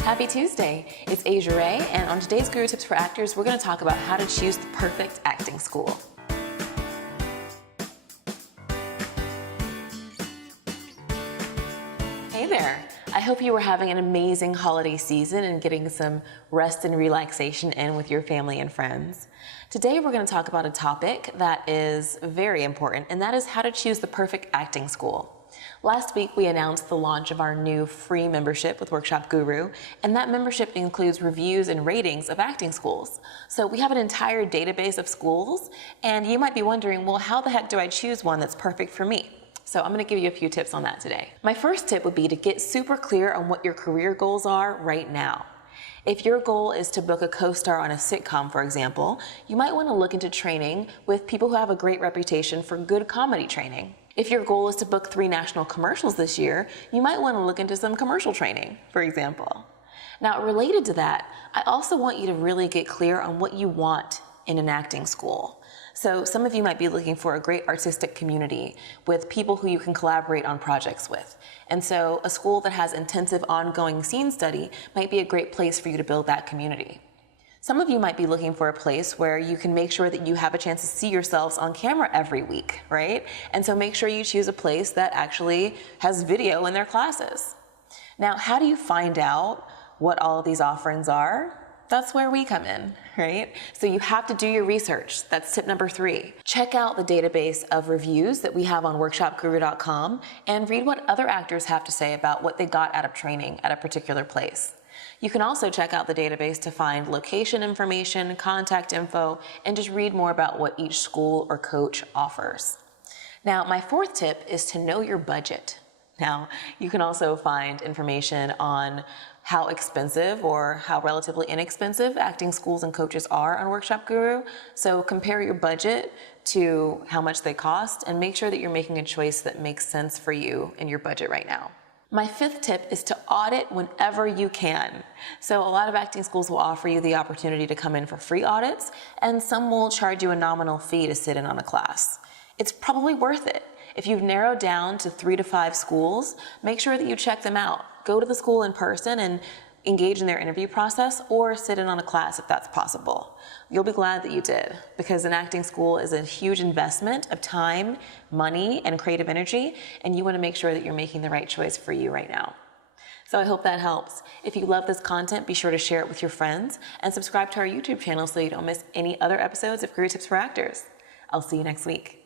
Happy Tuesday! It's Asia Ray, and on today's Guru Tips for Actors, we're going to talk about how to choose the perfect acting school. Hey there! I hope you were having an amazing holiday season and getting some rest and relaxation in with your family and friends. Today we're going to talk about a topic that is very important, and that is how to choose the perfect acting school. Last week we announced the launch of our new free membership with Workshop Guru, and that membership includes reviews and ratings of acting schools. So we have an entire database of schools, and you might be wondering, well, how the heck do I choose one that's perfect for me? So I'm going to give you a few tips on that today. My first tip would be to get super clear on what your career goals are right now. If your goal is to book a co-star on a sitcom, for example, you might want to look into training with people who have a great reputation for good comedy training. If your goal is to book 3 national commercials this year, you might want to look into some commercial training, for example. Now, related to that, I also want you to really get clear on what you want in an acting school. So some of you might be looking for a great artistic community with people who you can collaborate on projects with. And so a school that has intensive ongoing scene study might be a great place for you to build that community. Some of you might be looking for a place where you can make sure that you have a chance to see yourselves on camera every week, right? And so make sure you choose a place that actually has video in their classes. Now, how do you find out what all of these offerings are? That's where we come in, right? So you have to do your research. That's tip number 3. Check out the database of reviews that we have on workshopguru.com and read what other actors have to say about what they got out of training at a particular place. You can also check out the database to find location information, contact info, and just read more about what each school or coach offers. Now, my 4th tip is to know your budget. Now, you can also find information on how expensive or how relatively inexpensive acting schools and coaches are on Workshop Guru. So compare your budget to how much they cost and make sure that you're making a choice that makes sense for you and your budget right now. My 5th tip is to audit whenever you can. So a lot of acting schools will offer you the opportunity to come in for free audits, and some will charge you a nominal fee to sit in on a class. It's probably worth it. If you've narrowed down to 3 to 5 schools, make sure that you check them out. Go to the school in person and engage in their interview process, or sit in on a class if that's possible. You'll be glad that you did, because an acting school is a huge investment of time, money, and creative energy, and you want to make sure that you're making the right choice for you right now. So I hope that helps. If you love this content, be sure to share it with your friends and subscribe to our YouTube channel so you don't miss any other episodes of Career Tips for Actors. I'll see you next week.